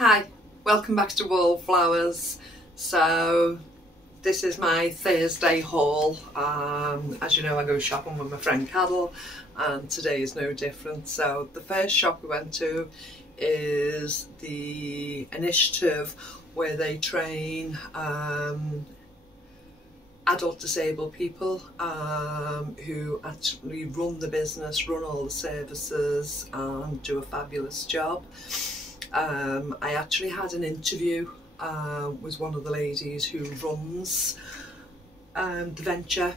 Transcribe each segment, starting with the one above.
Hi, welcome back to Wallflowers. So this is my Thursday haul. As you know, I go shopping with my friend Cadel, and today is no different. So the first shop we went to is the initiative where they train adult disabled people who actually run the business, run all the services and do a fabulous job. I actually had an interview with one of the ladies who runs the venture,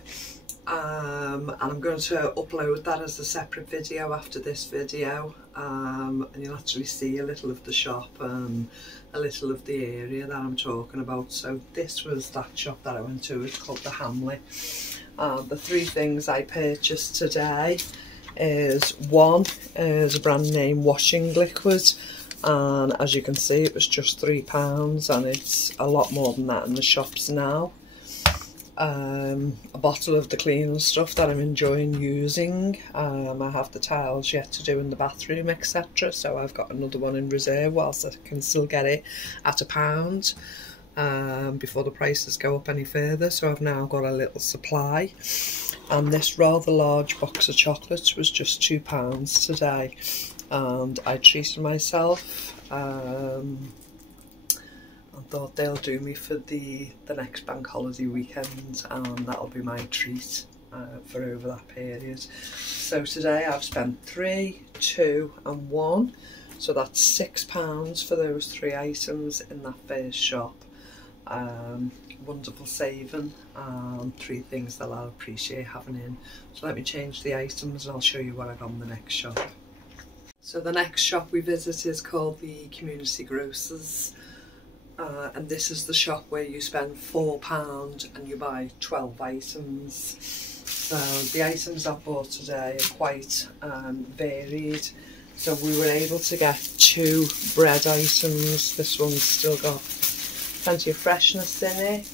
and I'm going to upload that as a separate video after this video, and you'll actually see a little of the shop and a little of the area that I'm talking about. So this was that shop that I went to. It's called the Hamley. The three things I purchased today is one is a brand name washing liquid, and as you can see it was just £3, and it's a lot more than that in the shops now. A bottle of the cleaning stuff that I'm enjoying using. I have the tiles yet to do in the bathroom, etc, so I've got another one in reserve whilst I can still get it at £1 before the prices go up any further. So I've now got a little supply, and this rather large box of chocolates was just £2 today, and I treated myself. I thought they'll do me for the next bank holiday weekend, and that'll be my treat for over that period. So today I've spent £3, £2 and £1, so that's £6 for those three items in that first shop. Wonderful saving, and three things that I'll appreciate having in. So let me change the items and I'll show you what I got in the next shop. So the next shop we visit is called the Community Grocers. And this is the shop where you spend £4 and you buy 12 items. So the items I bought today are quite varied. So we were able to get 2 bread items. This one's still got plenty of freshness in it.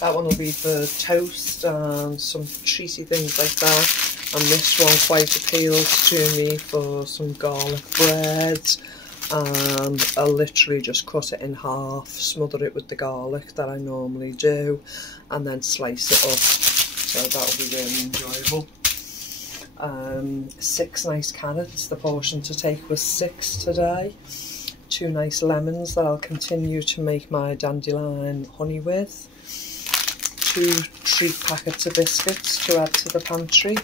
That one will be for toast and some treaty things like that. And this one quite appeals to me for some garlic bread. And I'll literally just cut it in half, smother it with the garlic that I normally do, and then slice it up, so that'll be really enjoyable. 6 nice carrots. The portion to take was 6 today. 2 nice lemons that I'll continue to make my dandelion honey with. 2 treat packets of biscuits to add to the pantry.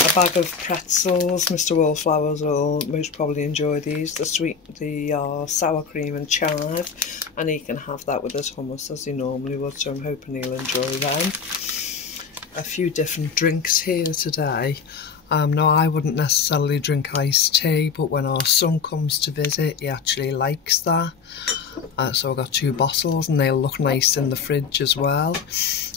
A bag of pretzels. Mr. Wallflowers will most probably enjoy these. They are sour cream and chive, and he can have that with his hummus as he normally would, so I'm hoping he'll enjoy them. A few different drinks here today. Now I wouldn't necessarily drink iced tea, but when our son comes to visit he actually likes that. So I've got 2 bottles, and they'll look nice in the fridge as well.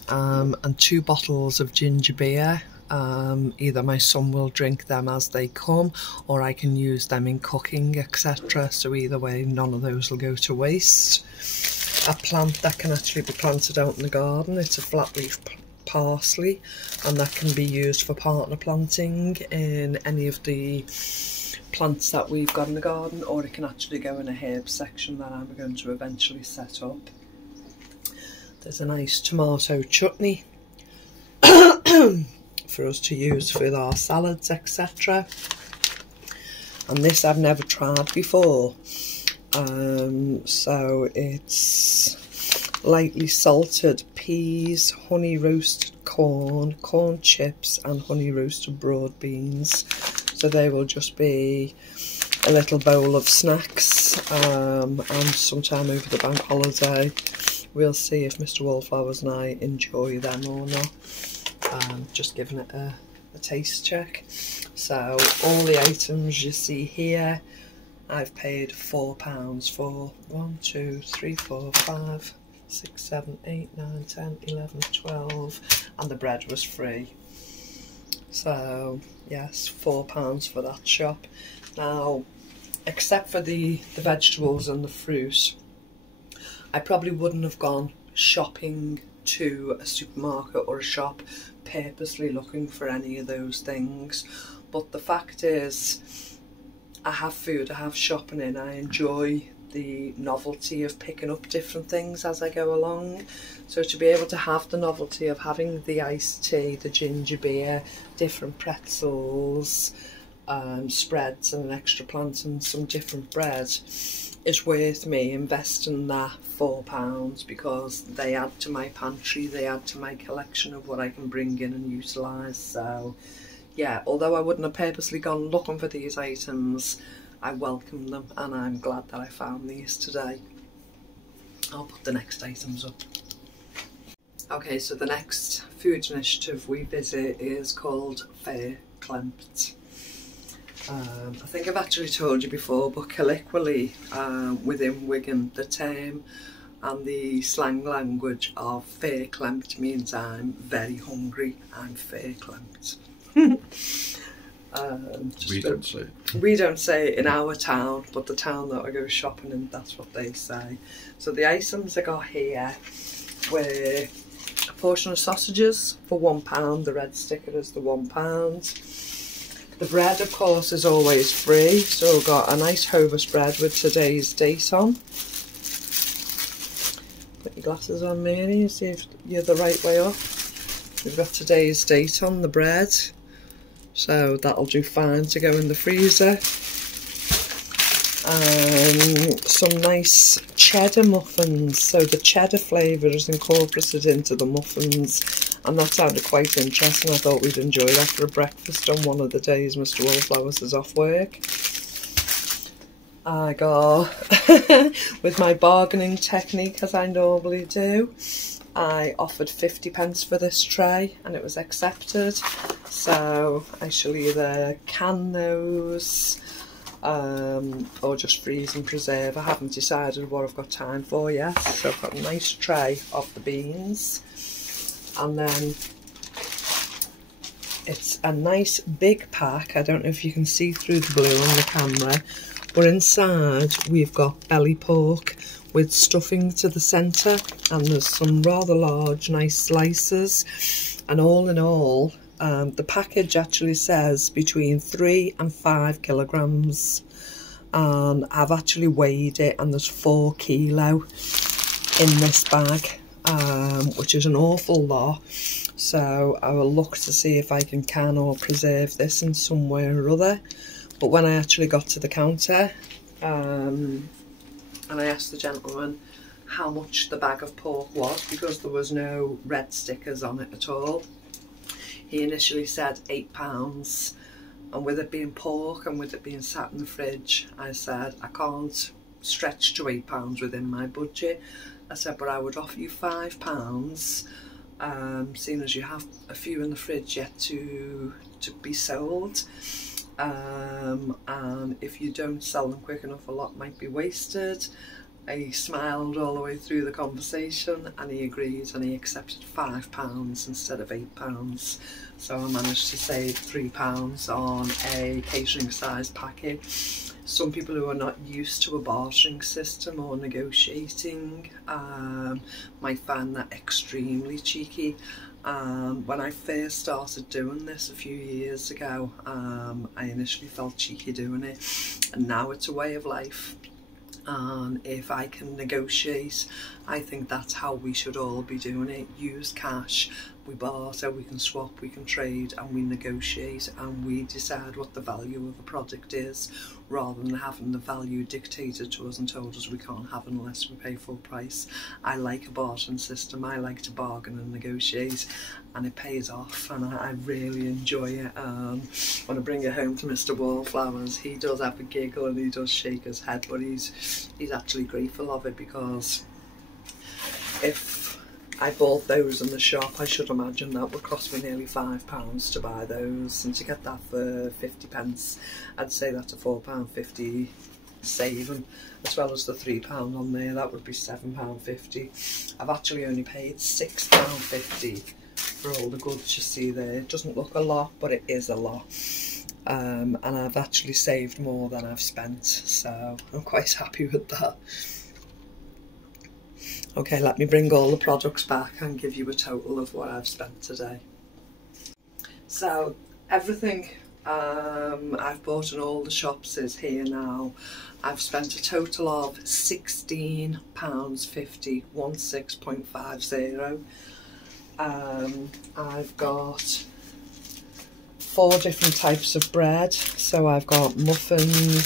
And 2 bottles of ginger beer. Either my son will drink them as they come, or I can use them in cooking, etc. So either way, none of those will go to waste. A plant that can actually be planted out in the garden. It's a flat leaf parsley, and that can be used for partner planting in any of the plants that we've got in the garden, or it can actually go in a herb section that I'm going to eventually set up. There's a nice tomato chutney for us to use with our salads, etc. And this I've never tried before. So it's lightly salted peas, honey roasted corn, corn chips and honey roasted broad beans. So they will just be a little bowl of snacks, and sometime over the bank holiday we'll see if Mr. Wallflowers and I enjoy them or not. Just giving it a taste check. So all the items you see here I've paid £4 for. 1, 2, 3, 4, 5, 6, 7, 8, 9, 10, 11, 12, and the bread was free. So yes, £4 for that shop. Now, except for the vegetables and the fruit, I probably wouldn't have gone shopping to a supermarket or a shop purposely looking for any of those things, but the fact is I have food, I have shopping in, I enjoy the novelty of picking up different things as I go along. So to be able to have the novelty of having the iced tea, the ginger beer, different pretzels, spreads and an extra plant and some different bread is worth me investing that £4, because they add to my pantry, they add to my collection of what I can bring in and utilise. So yeah, although I wouldn't have purposely gone looking for these items, I welcome them and I'm glad that I found these today. I'll put the next items up. Okay, so the next food initiative we visit is called Fair Clempt. I think I've actually told you before, but colloquially within Wigan, the term and the slang language of fair clempt means I'm very hungry, I'm fair clempt. We don't say it in our town, but the town that I go shopping in, that's what they say. So the items I got here were a portion of sausages for £1, the red sticker is the £1. The bread, of course, is always free, so I've got a nice Hovis bread with today's date on. Put your glasses on, Mary, see if you're the right way up. We've got today's date on the bread, so that'll do fine to go in the freezer. Some nice cheddar muffins, so the cheddar flavour is incorporated into the muffins, and that sounded quite interesting. I thought we'd enjoy that for a breakfast on one of the days Mr. Wallflowers is off work. I got, with my bargaining technique as I normally do, I offered 50p for this tray and it was accepted, so I shall either can those or just freeze and preserve. I haven't decided what I've got time for yet. So I've got a nice tray of the beans, and then it's a nice big pack. I don't know if you can see through the blue on the camera, but inside we've got belly pork with stuffing to the centre, and there's some rather large nice slices, and all in all the package actually says between 3 and 5 kilograms, and I've actually weighed it and there's 4 kilo in this bag, which is an awful lot. So I will look to see if I can or preserve this in some way or other. But when I actually got to the counter and I asked the gentleman how much the bag of pork was, because there was no red stickers on it at all, he initially said £8, and with it being pork and with it being sat in the fridge, I said I can't stretch to £8 within my budget. I said, but I would offer you £5, seeing as you have a few in the fridge yet to be sold, and if you don't sell them quick enough, a lot might be wasted. He smiled all the way through the conversation and he agreed, and he accepted £5 instead of £8. So I managed to save £3 on a catering size package. Some people who are not used to a bartering system or negotiating might find that extremely cheeky. When I first started doing this a few years ago, I initially felt cheeky doing it, and now it's a way of life. And if I can negotiate, I think that's how we should all be doing it. Use cash, we barter, we can swap, we can trade, and we negotiate, and we decide what the value of a product is, rather than having the value dictated to us and told us we can't have it unless we pay full price. I like a bartering system, I like to bargain and negotiate, and it pays off, and I really enjoy it. When I bring it home to Mr. Wallflowers, he does have a giggle and he does shake his head, but he's actually grateful of it, because if I bought those in the shop, I should imagine that would cost me nearly £5 to buy those, and to get that for 50p, I'd say that's a £4.50 saving, as well as the £3 on there, that would be £7.50. I've actually only paid £6.50 for all the goods you see there. It doesn't look a lot, but it is a lot, and I've actually saved more than I've spent, so I'm quite happy with that. Okay, let me bring all the products back and give you a total of what I've spent today. So everything I've bought in all the shops is here now. I've spent a total of £16.50, 16.50. I've got 4 different types of bread. So I've got muffins,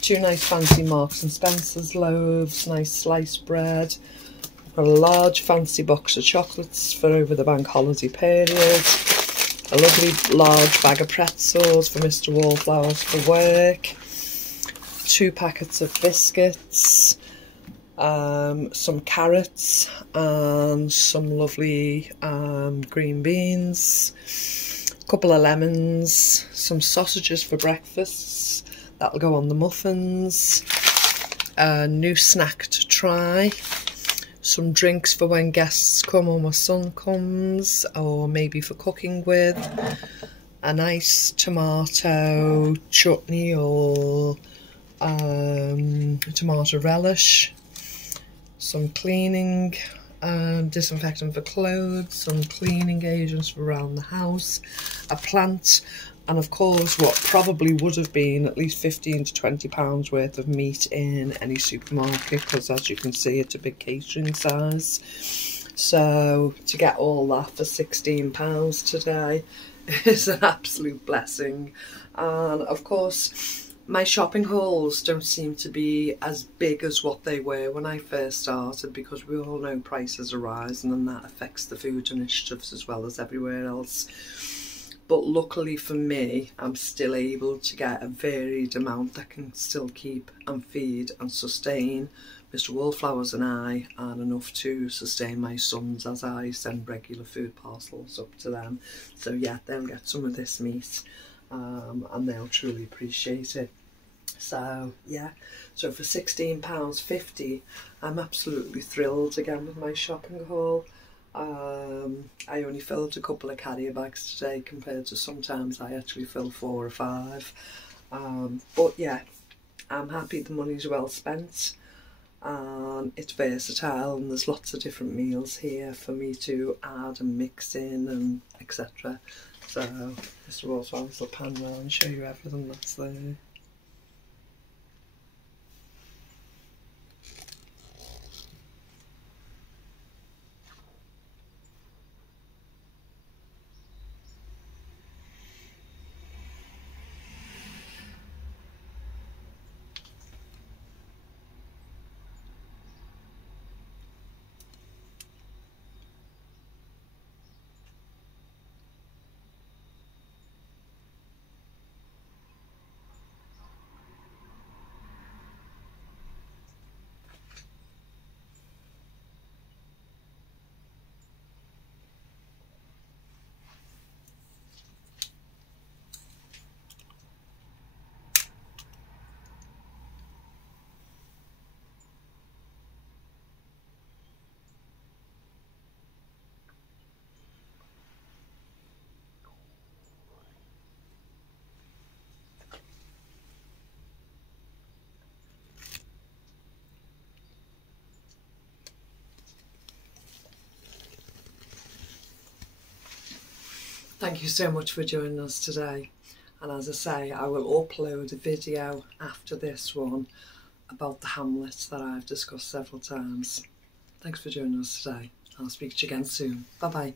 two nice fancy Marks and Spencer's loaves, nice sliced bread. I've got a large fancy box of chocolates for over the bank holiday period. A lovely large bag of pretzels for Mr. Wallflowers for work. 2 packets of biscuits. Some carrots and some lovely green beans. A couple of lemons. Some sausages for breakfast. That'll go on the muffins. A new snack to try. Some drinks for when guests come or my son comes, or maybe for cooking with. A nice tomato chutney or tomato relish. Some cleaning, disinfectant for clothes, some cleaning agents for around the house, a plant, and of course what probably would have been at least £15 to £20 worth of meat in any supermarket, because as you can see it's a big catering size. So to get all that for £16 today is an absolute blessing. And of course my shopping hauls don't seem to be as big as what they were when I first started, because we all know prices are rising and that affects the food initiatives as well as everywhere else. But luckily for me, I'm still able to get a varied amount that can still keep and feed and sustain Mr. Wallflowers and I, and enough to sustain my sons as I send regular food parcels up to them. So yeah, they'll get some of this meat and they'll truly appreciate it. So yeah, so for £16.50 I'm absolutely thrilled again with my shopping haul. I only filled a couple of carrier bags today compared to sometimes I actually fill 4 or 5. But yeah, I'm happy the money's well spent. It's versatile and there's lots of different meals here for me to add and mix in and etc. So this will also I'll pan around and show you everything that's there. Thank you so much for joining us today, and as I say, I will upload a video after this one about the Hamlets that I've discussed several times. Thanks for joining us today. I'll speak to you again soon. Bye bye.